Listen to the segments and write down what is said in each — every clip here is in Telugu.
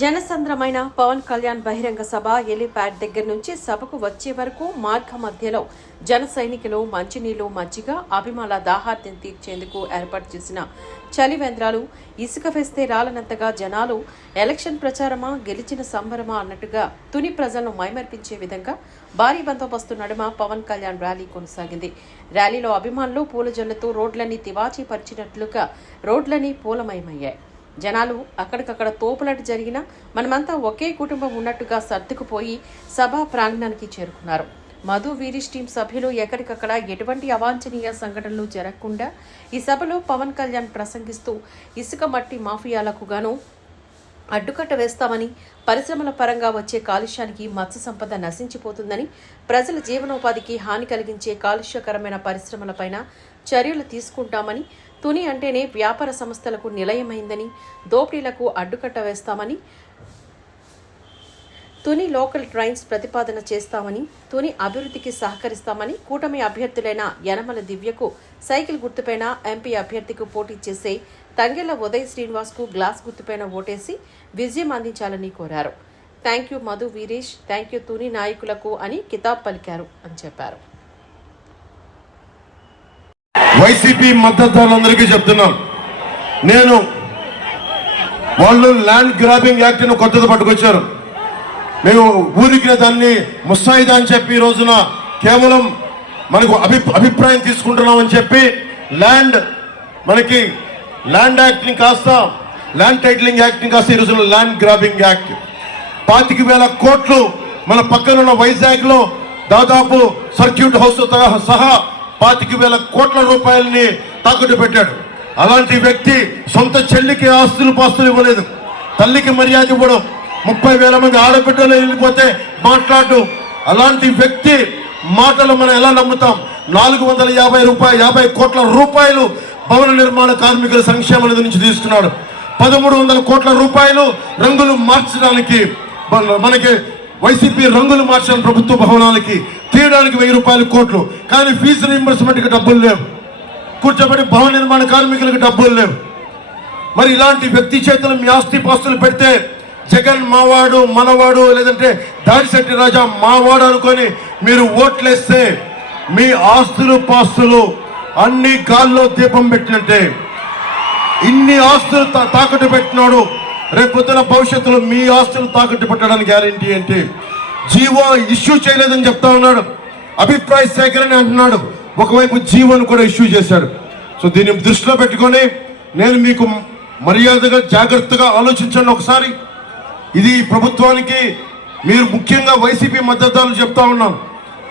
జనసంద్రమైన పవన్ కళ్యాణ్ బహిరంగ సభ ఎలిప్యాడ్ దగ్గర నుంచి సభకు వచ్చే వరకు మార్గ మధ్యలో జన సైనికులు మంచినీళ్లు మజ్జిగ అభిమానుల దాహార్తిని తీర్చేందుకు ఏర్పాటు చేసిన చలివేంద్రాలు ఇసుక వేస్తే రాలనంతగా జనాలు ఎలక్షన్ ప్రచారమా గెలిచిన సంబరమా అన్నట్టుగా తుని ప్రజలను మైమర్పించే విధంగా భారీ బందోబస్తు నడుమ పవన్ కళ్యాణ్ ర్యాలీ కొనసాగింది. ర్యాలీలో అభిమానులు పూలజల్లుతూ రోడ్లని తివాచీ పరిచినట్లుగా రోడ్లని పూలమయమయ్యాయి. జనాలు అక్కడికక్కడ తోపులాట జరిగినా మనమంతా ఒకే కుటుంబం ఉన్నట్టుగా సర్దుకుపోయి సభా ప్రాంగణానికి చేరుకున్నారు. మధు వీరీష్ టీం సభ్యులు ఎక్కడికక్కడ ఎటువంటి అవాంఛనీయ సంఘటనలు జరగకుండా ఈ సభలో పవన్ కళ్యాణ్ ప్రసంగిస్తూ ఇసుక మట్టి మాఫియాలకు గాను అడ్డుకట్ట వేస్తామని, పరిశ్రమల పరంగా వచ్చే కాలుష్యానికి మత్స్య సంపద నశించిపోతుందని, ప్రజల జీవనోపాధికి హాని కలిగించే కాలుష్యకరమైన పరిశ్రమలపైన చర్యలు తీసుకుంటామని, తుని అంటేనే వ్యాపార సంస్థలకు నిలయమైందని, దోపిడీలకు అడ్డుకట్ట వేస్తామని, తుని లోకల్ ట్రైన్స్ ప్రతిపాదన చేస్తామని, తుని అభివృద్ధికి సహకరిస్తామని, కూటమి అభ్యర్థులైన యనమల దివ్యకు సైకిల్ గుర్తుపైన, ఎంపీ అభ్యర్థికి పోటీ చేసే తంగెళ్ల ఉదయ్ శ్రీనివాస్ కు గ్లాస్ గుర్తుపైన ఓటేసి విజయం అందించాలని కోరారు. Thank you Madhu Veeresh, thank you Tuni నాయకులకు అని కితాబ్ పలికారు అని చెప్పారు. వైసీపీ మద్దతుదారులందరికీ చెప్తున్నాం, నేను వాళ్ళు ల్యాండ్ గ్రాబింగ్ యాక్ట్ ను కొత్తది పట్టుకొచ్చారు. మేము ఊరికి దాన్ని ముసాయిదా అని చెప్పి ఈ రోజున కేవలం మనకు అభిప్రాయం తీసుకుంటున్నామని చెప్పి మనకి ల్యాండ్ యాక్ట్ ని కాస్త ల్యాండ్ టైటిలింగ్ యాక్ట్ ని కాస్త ఈ రోజున ల్యాండ్ గ్రాబింగ్ యాక్ట్ 25,000 కోట్లు మన పక్కనున్న వైజాగ్ లో దాదాపు సర్క్యూట్ హౌస్ సహా 25,000 కోట్ల రూపాయలని తాకట్టు పెట్టాడు. అలాంటి వ్యక్తి సొంత చెల్లికి ఆస్తులు పాస్తులు ఇవ్వలేదు, తల్లికి మర్యాద ఇవ్వడం, 30,000 మంది ఆడబిడ్డలు వెళ్ళిపోతే మాట్లాడు. అలాంటి వ్యక్తి మాటలు మనం ఎలా నమ్ముతాం? 450 కోట్ల రూపాయలు భవన నిర్మాణ కార్మికుల సంక్షేమ నిధి నుంచి తీసుకున్నాడు. 1,300 కోట్ల రూపాయలు రంగులు మార్చడానికి, మనకి వైసీపీ రంగులు మార్చిన ప్రభుత్వ భవనాలకి తీయడానికి 1,000 కోట్లు, కానీ ఫీజు రీయింబర్స్మెంట్కి డబ్బులు లేవు, కూర్చోబెట్టి భవన నిర్మాణ కార్మికులకు డబ్బులు లేవు. మరి ఇలాంటి వ్యక్తి చేతులు మీ ఆస్తి పాస్తులు పెడితే జగన్ మావాడు మనవాడు, లేదంటే దాడిశెట్టి రాజా మావాడు అనుకొని మీరు ఓట్లేస్తే మీ ఆస్తులు పాస్తులు అన్ని గాల్లో దీపం పెట్టినట్టే. ఇన్ని ఆస్తులు తాకట్టు పెట్టినాడు, రేపొద్దున భవిష్యత్తులో మీ ఆస్తులు తాకట్టు పెట్టడానికి గ్యారంటీ ఏంటి? జీవో ఇష్యూ చేయలేదని చెప్తా ఉన్నాడు, అభిప్రాయ సేకరణ అంటున్నాడు, ఒకవైపు జీవోను కూడా ఇష్యూ చేశాడు. సో దీన్ని దృష్టిలో పెట్టుకొని నేను మీకు మర్యాదగా జాగ్రత్తగా ఆలోచించండి ఒకసారి. ఇది ప్రభుత్వానికి మీరు ముఖ్యంగా వైసీపీ మద్దతుదారులు చెప్తా ఉన్నాం,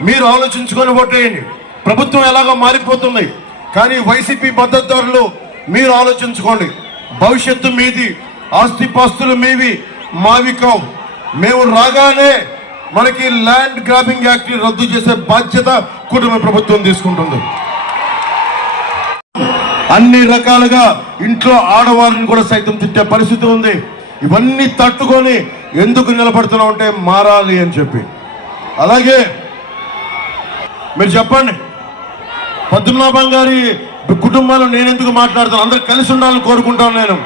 మీరు ఆలోచించుకొని ఓటేయండి. ప్రభుత్వం ఎలాగో మారిపోతుంది, కానీ వైసీపీ మద్దతుదారులు మీరు ఆలోచించుకోండి. భవిష్యత్తు మీది, ఆస్తిపాస్తులు మీవి, మావి కావు. మేము రాగానే మనకి ల్యాండ్ గ్రాబింగ్ యాక్ట్ ని రద్దు చేసే బాధ్యత కుటుంబ ప్రభుత్వం తీసుకుంటుంది. అన్ని రకాలుగా ఇంట్లో ఆడవారిని కూడా సైతం తిట్టే పరిస్థితి ఉంది. ఇవన్నీ తట్టుకొని ఎందుకు నిలబడుతున్నాం అంటే మారాలి అని చెప్పి. అలాగే మీరు చెప్పండి, పద్మనాభం గారి కుటుంబాలు నేను ఎందుకు మాట్లాడుతాను? అందరు కలిసి ఉండాలని కోరుకుంటాను.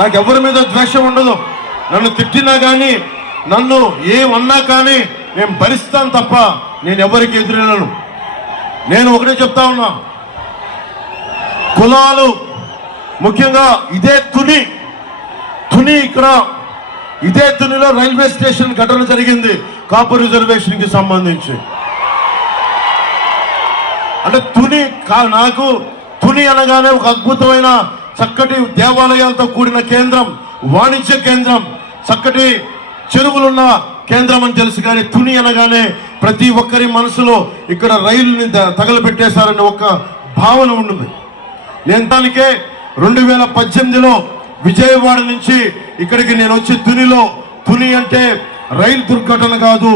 నాకు ఎవరి మీద ద్వేషం ఉండదు. నన్ను తిట్టినా కానీ, నన్ను ఏమన్నా కానీ నేను భరిస్తాను తప్ప నేను ఎవరికి ఎదురెళ్ళను. నేను ఒకటే చెప్తా ఉన్నా, కులాలు ముఖ్యంగా ఇదే తుని ఇక్కడ ఇదే తునిలో రైల్వే స్టేషన్ ఘటన జరిగింది కాపు రిజర్వేషన్ కి సంబంధించి. అంటే నాకు తుని అనగానే ఒక అద్భుతమైన చక్కటి దేవాలయాలతో కూడిన కేంద్రం, వాణిజ్య కేంద్రం, చక్కటి చెరువులున్న కేంద్రం అని తెలుసు. కానీ తుని అనగానే ప్రతి ఒక్కరి మనసులో ఇక్కడ రైలుని తగలబెట్టేశారని ఒక భావన ఉంటుంది. నేను దానికే 2018లో విజయవాడ నుంచి ఇక్కడికి నేను వచ్చి తుని అంటే రైలు దుర్ఘటన కాదు,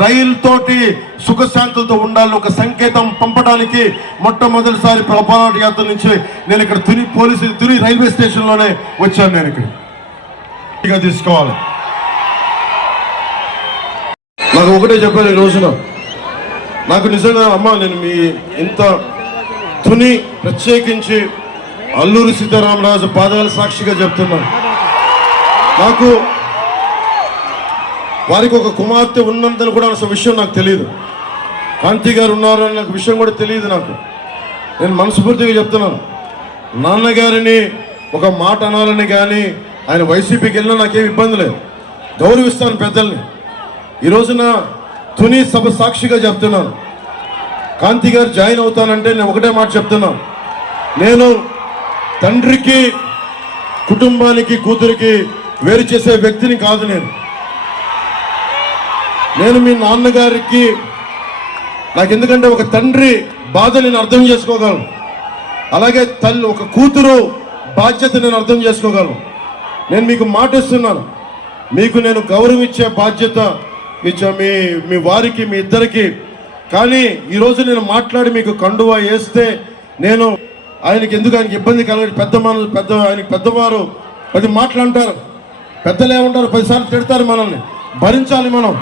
రైలు తోటి సుఖశాంతులతో ఉండాలని ఒక సంకేతం పంపడానికి మొట్టమొదటిసారి పోరాట యాత్ర నుంచి నేను ఇక్కడ తుని రైల్వే స్టేషన్ లోనే వచ్చాను. నేను ఇక్కడ తీసుకోవాలి. నాకు ఒకటే చెప్పాను ఈ రోజున, నాకు నిజంగా అమ్మ, నేను మీ ఇంత తుని ప్రత్యేకించి అల్లూరి సీతారామరాజు పాదాల సాక్షిగా చెప్తున్నాను. నాకు వారికి ఒక కుమార్తె ఉన్నంతని కూడా అసలు విషయం నాకు తెలియదు. కాంతి గారు ఉన్నారు అన్న విషయం కూడా తెలియదు నాకు. నేను మనస్ఫూర్తిగా చెప్తున్నాను, నాన్నగారిని ఒక మాట అనాలని కానీ ఆయన వైసీపీకి వెళ్ళినా నాకేం ఇబ్బంది లేదు, గౌరవిస్తాను పెద్దల్ని. ఈ రోజున తుని సభ సాక్షిగా చెప్తున్నాను, కాంతి గారు జాయిన్ అవుతానంటే నేను ఒకటే మాట చెప్తున్నాను, నేను తండ్రికి కుటుంబానికి కూతురికి వేరు చేసే వ్యక్తిని కాదు. నేను మీ నాన్నగారికి నాకు ఎందుకంటే ఒక తండ్రి బాధ నేను అర్థం చేసుకోగలను, అలాగే తల్లి ఒక కూతురు బాధ్యత నేను అర్థం చేసుకోగలను. నేను మీకు మాట ఇస్తున్నాను, మీకు నేను గౌరవం ఇచ్చే బాధ్యత ఇచ్చా మీ వారికి మీ ఇద్దరికి. కానీ ఈరోజు నేను మాట్లాడి మీకు కండువా వేస్తే నేను ఆయనకి ఎందుకు ఆయనకి ఇబ్బంది కలగదు. ఆయనకి పెద్దవారు 10 మాటలు అంటారు, పెద్దలు ఏమంటారు 10 సార్లు తిడతారు, మనల్ని భరించాలి మనం.